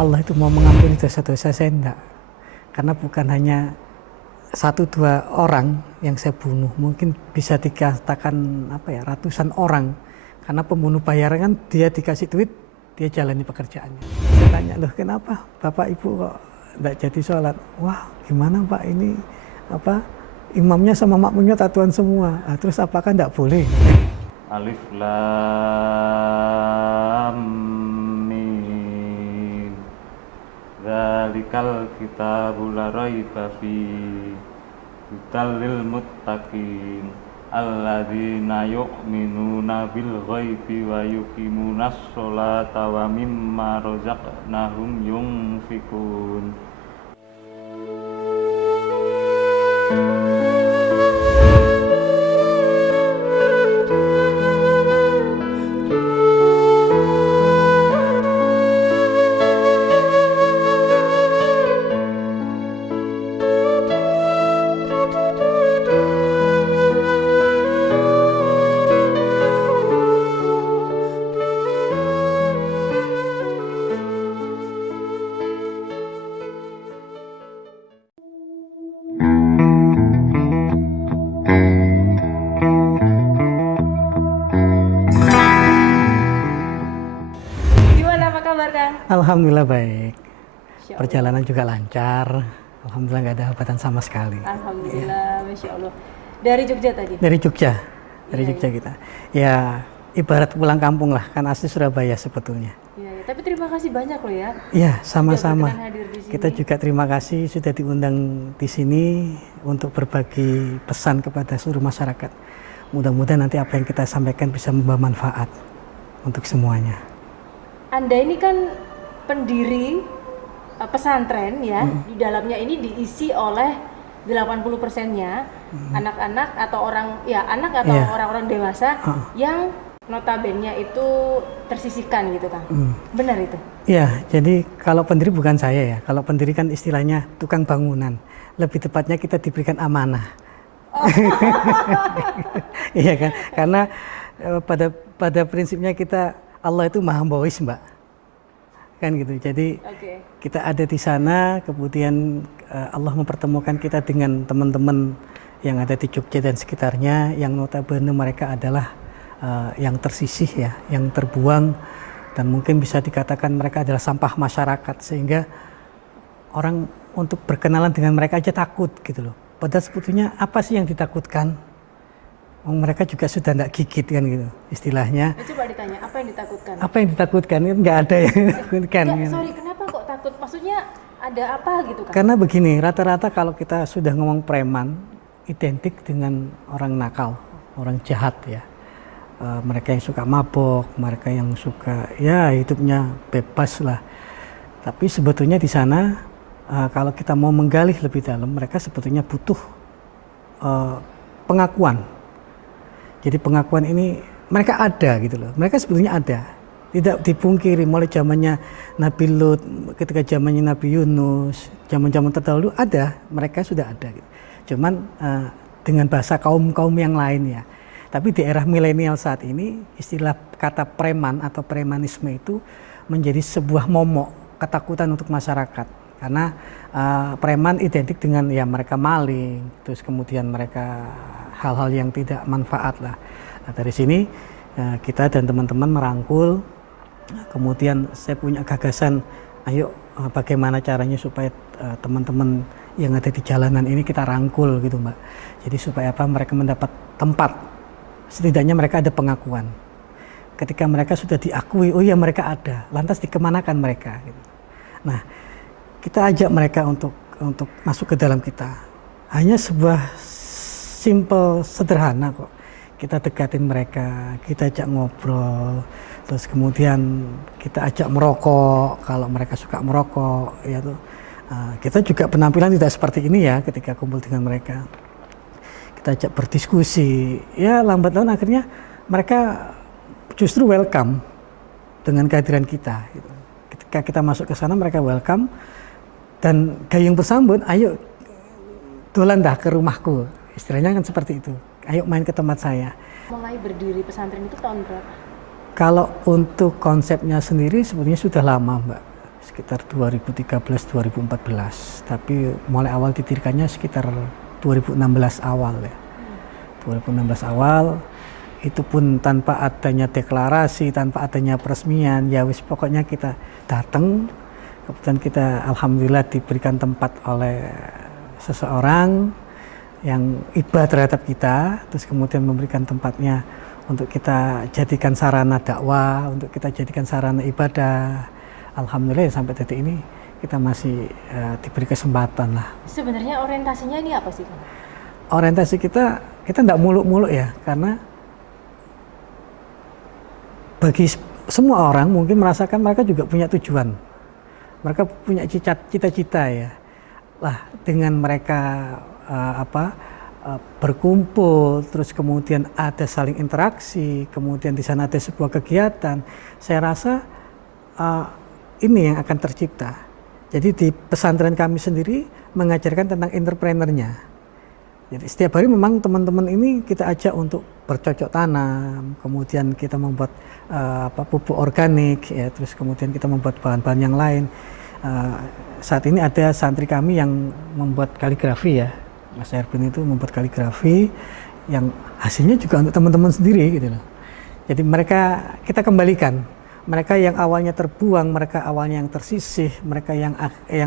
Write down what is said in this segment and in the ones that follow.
Allah itu mau mengampuni dosa-dosa saya enggak. Karena bukan hanya 1-2 orang yang saya bunuh, mungkin bisa dikatakan ratusan orang. Karena pembunuh bayaran kan dia dikasih duit, dia jalani pekerjaannya. Saya tanya, loh kenapa Bapak Ibu kok enggak jadi sholat? Wah gimana Pak, ini imamnya sama makmumnya tatuan semua. Terus apakah enggak boleh? Alif Lam Mim. Dzalikal kitabul la raiba fihi hudal lil muttaqin alladzina yu'minuna bil ghaibi wa yuqimunas sholata wa mimma razaqnahum yunfikun. Alhamdulillah baik. Perjalanan juga lancar. Alhamdulillah nggak ada hambatan sama sekali. Alhamdulillah, Masya Allah. Dari Jogja tadi? Dari Jogja kita. Ya ibarat pulang kampung lah, kan asli Surabaya sebetulnya. Iya, tapi terima kasih banyak loh ya. Iya, sama-sama. Kita juga terima kasih sudah diundang di sini untuk berbagi pesan kepada seluruh masyarakat. Mudah-mudahan nanti apa yang kita sampaikan bisa membawa manfaat untuk semuanya. Anda ini kan pendiri pesantren ya, di dalamnya ini diisi oleh 80%-nya anak-anak atau orang-orang dewasa yang notabene itu tersisihkan gitu Kang. Benar itu? Iya, jadi kalau pendiri bukan saya ya, kalau pendiri kan istilahnya tukang bangunan, lebih tepatnya kita diberikan amanah. Iya kan, karena pada prinsipnya kita, Allah itu maha bois Mbak. Kan gitu. Jadi kita ada di sana, kemudian Allah mempertemukan kita dengan teman-teman yang ada di Jogja dan sekitarnya, yang notabene mereka adalah yang tersisih ya, yang terbuang, dan mungkin bisa dikatakan mereka adalah sampah masyarakat, sehingga orang untuk berkenalan dengan mereka aja takut gitu loh. Padahal sebetulnya apa sih yang ditakutkan? Mereka juga sudah tidak gigit kan gitu istilahnya. Coba ditanya, apa yang ditakutkan? Apa yang ditakutkan? Nggak ada yang ditakutkan. Sorry, kenapa kok takut? Maksudnya ada apa gitu kan? Karena begini, rata-rata kalau kita sudah ngomong preman, identik dengan orang nakal, orang jahat ya. Mereka yang suka mabok, mereka yang suka ya hidupnya bebas lah. Tapi sebetulnya di sana kalau kita mau menggali lebih dalam, mereka sebetulnya butuh pengakuan. Jadi pengakuan ini mereka ada gitu loh. Mereka sebetulnya ada. Tidak dipungkiri mulai zamannya Nabi Lut, ketika zamannya Nabi Yunus, zaman-zaman terdahulu ada, mereka sudah ada gitu. Cuman dengan bahasa kaum-kaum yang lain ya. Tapi di era milenial saat ini istilah kata preman atau premanisme itu menjadi sebuah momok, ketakutan untuk masyarakat. Karena preman identik dengan ya mereka maling, terus kemudian mereka hal-hal yang tidak manfaat lah. Nah, dari sini kita dan teman-teman merangkul, kemudian saya punya gagasan, ayo bagaimana caranya supaya teman-teman yang ada di jalanan ini kita rangkul gitu Mbak. Jadi supaya mereka mendapat tempat, setidaknya mereka ada pengakuan. Ketika mereka sudah diakui, oh ya mereka ada, lantas dikemanakan mereka gitu. Nah, kita ajak mereka untuk masuk ke dalam kita. Hanya sebuah simple, sederhana kok. Kita dekatin mereka, kita ajak ngobrol, terus kemudian kita ajak merokok kalau mereka suka merokok, ya tuh. Kita juga penampilan tidak seperti ini ya ketika kumpul dengan mereka. Kita ajak berdiskusi, ya lambat laun akhirnya mereka justru welcome dengan kehadiran kita. Gitu. Ketika kita masuk ke sana mereka welcome dan gayung bersambut, ayo dolan dah ke rumahku. Istilahnya kan seperti itu. Ayo main ke tempat saya. Mulai berdiri pesantren itu tahun berapa? Kalau untuk konsepnya sendiri sebetulnya sudah lama Mbak. sekitar 2013-2014, tapi mulai awal didirikannya sekitar 2016 awal ya. 2016 awal itu pun tanpa adanya deklarasi, tanpa adanya peresmian, ya wis pokoknya kita datang. Kemudian kita alhamdulillah diberikan tempat oleh seseorang yang iba terhadap kita, terus kemudian memberikan tempatnya untuk kita jadikan sarana dakwah, untuk kita jadikan sarana ibadah. Alhamdulillah ya, sampai detik ini kita masih diberi kesempatan lah. Sebenarnya orientasinya ini apa sih, Kang? Orientasi kita tidak muluk-muluk ya, karena bagi semua orang mungkin merasakan mereka juga punya tujuan, mereka punya cita-cita ya. Lah dengan mereka berkumpul, terus kemudian ada saling interaksi, kemudian di sana ada sebuah kegiatan, saya rasa ini yang akan tercipta. Jadi di pesantren kami sendiri mengajarkan tentang entrepreneurnya. Jadi setiap hari memang teman-teman ini kita ajak untuk bercocok tanam, kemudian kita membuat pupuk organik, ya, terus kemudian kita membuat bahan-bahan yang lain. Saat ini ada santri kami yang membuat kaligrafi ya, Mas Erwin itu membuat kaligrafi yang hasilnya juga untuk teman-teman sendiri gitu loh. Jadi mereka kita kembalikan, mereka yang awalnya terbuang, mereka awalnya yang tersisih, mereka yang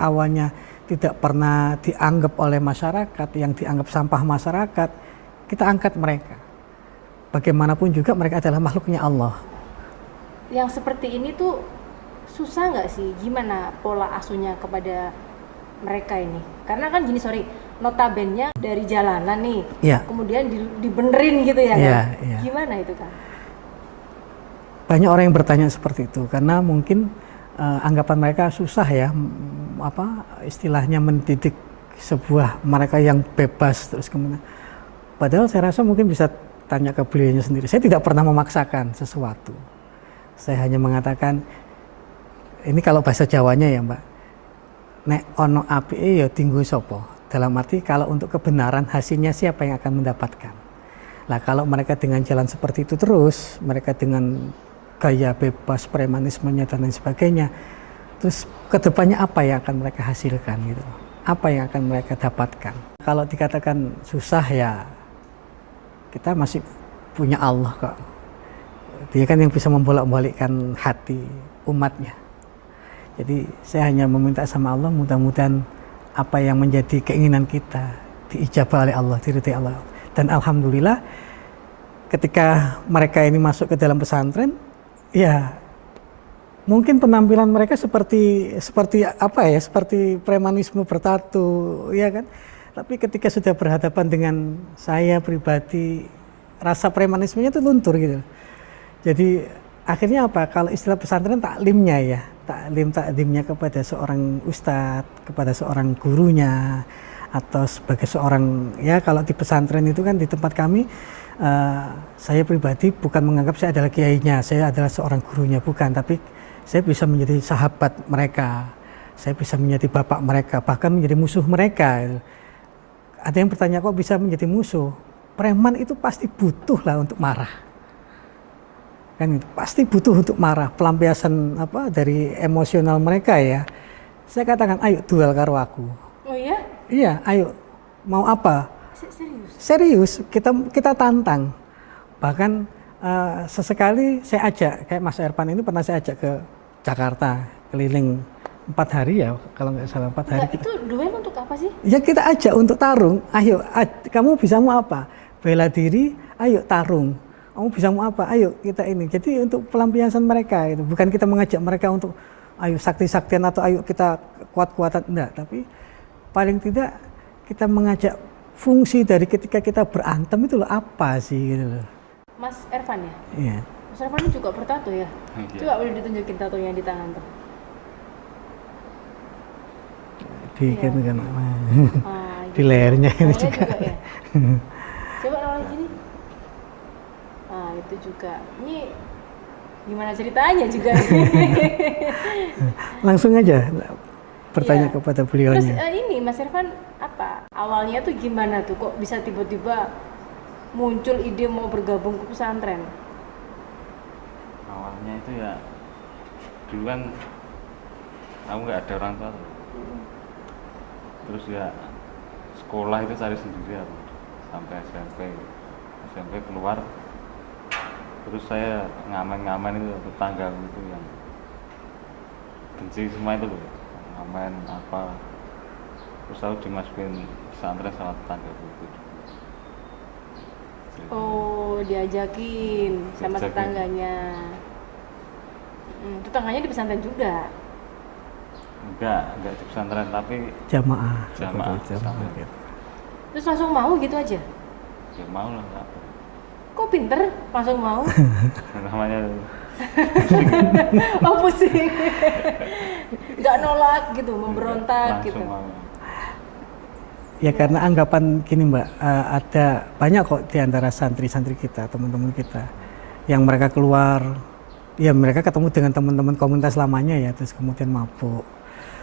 awalnya tidak pernah dianggap oleh masyarakat, yang dianggap sampah masyarakat, kita angkat mereka. Bagaimanapun juga mereka adalah makhluknya Allah. Yang seperti ini tuh susah nggak sih? Gimana pola asuhnya kepada mereka ini? Karena kan gini, notabene dari jalanan nih, ya. Kemudian dibenerin gitu ya, ya kan? ya. Gimana itu, Kang? Banyak orang yang bertanya seperti itu, karena mungkin anggapan mereka susah ya, istilahnya mendidik sebuah mereka yang bebas terus kemudian. Padahal saya rasa mungkin bisa tanya ke beliaunya sendiri. Saya tidak pernah memaksakan sesuatu. Saya hanya mengatakan, ini kalau bahasa Jawanya ya Mbak, nek ono apike ya tinggu sopo. Dalam arti kalau untuk kebenaran hasilnya siapa yang akan mendapatkan. Nah kalau mereka dengan jalan seperti itu terus, mereka dengan gaya bebas, premanismenya dan lain sebagainya, terus kedepannya apa yang akan mereka hasilkan gitu, apa yang akan mereka dapatkan. Kalau dikatakan susah ya, kita masih punya Allah kok. Dia kan yang bisa membolak-balikkan hati umatnya. Jadi saya hanya meminta sama Allah, mudah-mudahan apa yang menjadi keinginan kita diijabah oleh Allah, diridhai Allah. Dan alhamdulillah ketika mereka ini masuk ke dalam pesantren, ya mungkin penampilan mereka seperti premanisme bertato, ya kan. Tapi ketika sudah berhadapan dengan saya pribadi, rasa premanismenya itu luntur gitu. Jadi akhirnya apa? Kalau istilah pesantren taklimnya ya, taklimnya kepada seorang ustadz, kepada seorang gurunya, atau sebagai seorang, ya kalau di pesantren itu kan di tempat kami, saya pribadi bukan menganggap saya adalah kiainya, saya adalah seorang gurunya, bukan, tapi saya bisa menjadi sahabat mereka, saya bisa menjadi bapak mereka, bahkan menjadi musuh mereka. Ada yang bertanya, kok bisa menjadi musuh? Preman itu pasti butuh lah untuk marah, kan itu pasti butuh untuk marah, pelampiasan dari emosional mereka ya. Saya katakan, ayo duel karo aku. Oh iya? Iya, ayo, mau apa? Serius? Kita tantang. Bahkan sesekali saya ajak, kayak Mas Ervan ini pernah saya ajak ke Jakarta, keliling 4 hari ya, kalau nggak salah 4 hari. Itu duel untuk apa sih? Ya kita ajak untuk tarung, ayo kamu bisa mau apa? Bela diri, ayo tarung. Kamu bisa mau apa? Ayo kita ini. Jadi untuk pelampiasan mereka itu, bukan kita mengajak mereka untuk ayo sakti-saktian atau ayo kita kuat-kuatan, enggak, tapi paling tidak kita mengajak fungsi dari ketika kita berantem itu loh apa sih gitu loh. Mas Ervan ya? Iya. Mas Ervan ini juga bertato ya? Iya. Coba boleh ditunjukin tato yang di tangan tuh. Di Iya. kan di Gitu. lehernya ini Lehernya juga. ya? Coba nolak gini. Nah itu juga. Ini gimana ceritanya juga? Langsung aja bertanya Iya. kepada Terus beliaunya. ini Mas Ervan apa? Awalnya tuh gimana tuh? Kok bisa tiba-tiba muncul ide mau bergabung ke pesantren? Awalnya itu ya dulu kan Aku nggak ada orang tua. Terus ya sekolah itu cari sendiri aku sampai SMP keluar. Terus saya ngamen itu tetangga itu yang benci semua itu loh, ngamen apa. Terus aku dimasukin pesantren sama tetangga itu. Oh, diajakin sama Diajakin. tetangganya. Tetangganya di pesantren juga. Enggak di pesantren tapi Jamaah. Jamaah. Jamaah gitu. Terus langsung mau gitu aja. ya mau lah Kak. Kok pinter langsung mau? Namanya Oh, pusing. Nggak nolak gitu, memberontak langsung gitu. mau. Ya karena anggapan gini Mbak, ada banyak kok di antara santri-santri kita, teman-teman kita yang mereka keluar, ya mereka ketemu dengan teman-teman komunitas lamanya ya, terus kemudian mabuk.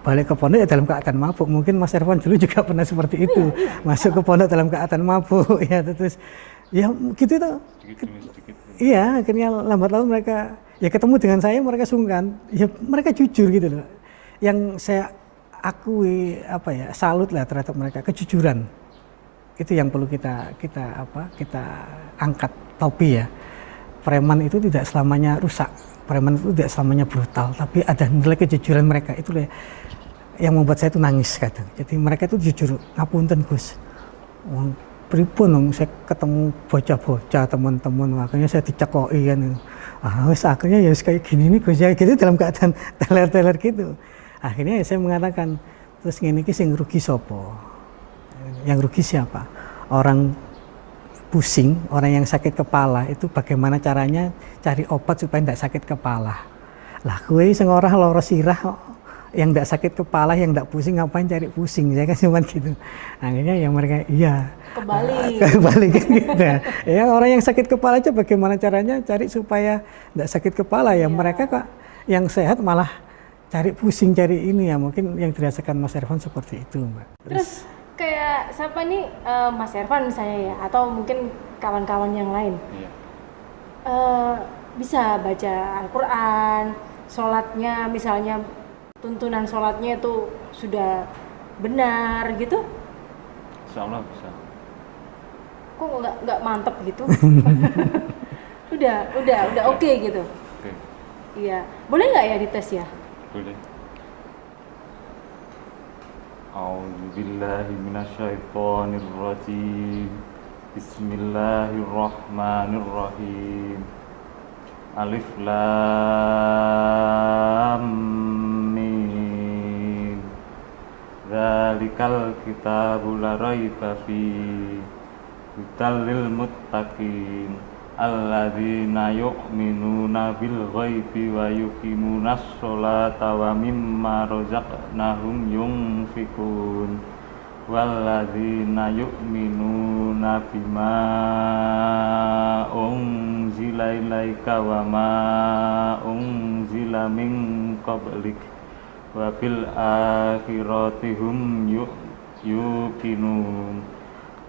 Balik ke pondok ya dalam keadaan mabuk. Mungkin Mas Ervan dulu juga pernah seperti itu, masuk ke pondok dalam keadaan mabuk ya, terus ya gitu tuh. Sedikit. Iya, akhirnya lambat laun mereka ya ketemu dengan saya, mereka sungkan, ya mereka jujur gitu loh. Yang saya akui salut lah terhadap mereka, kejujuran. Itu yang perlu kita angkat topi ya. Preman itu tidak selamanya rusak, preman itu tidak selamanya brutal, tapi ada nilai kejujuran mereka. Itulah yang membuat saya itu nangis kadang. Jadi mereka itu jujur, ngapunten Gus. Wong pripun dong saya ketemu bocah-bocah teman-teman, akhirnya saya dicekoki kan. Akhirnya ya kayak gini nih Gus ya, gitu dalam keadaan teler-teler gitu. Akhirnya ya saya mengatakan, terus ngene iki sing rugi sapa? Yang rugi siapa? Orang pusing, orang yang sakit kepala itu bagaimana caranya cari obat supaya tidak sakit kepala. Lah kowe sing ora lara sirah yang tidak sakit kepala, yang tidak pusing ngapain cari pusing? Saya kan cuma gitu. Akhirnya ya mereka iya. Kebalik kan gitu. Ya orang yang sakit kepala aja bagaimana caranya cari supaya tidak sakit kepala ya. Mereka kok yang sehat malah cari pusing, cari ini ya, mungkin yang dirasakan Mas Ervan seperti itu Mbak. Terus kayak siapa nih, Mas Ervan misalnya ya, atau mungkin kawan-kawan yang lain, Iya. bisa baca Al-Quran, sholatnya misalnya tuntunan sholatnya itu sudah benar gitu, Insya Allah bisa. kok nggak mantep gitu? udah oke gitu. Oke, Iya, boleh nggak ya dites ya? boleh. A'udzubillahi minasyaitonirrajim. Bismillahirrahmanirrahim. Alif Lam Mim. Dzalikal kitabu la raiba fihi hudal lil muttaqin alladzina yu'minuna bil ghaibi wa yuqimunas sholata wa mimma razaqnahum yunfikun walladzina yu'minuna bima unzila ilaika wa ma unzila min qablik wa bil akhirati hum yuqinun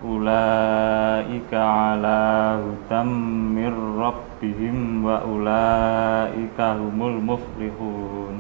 ulaika ala hudam mir rabbihim wa ulaika humul muflihun.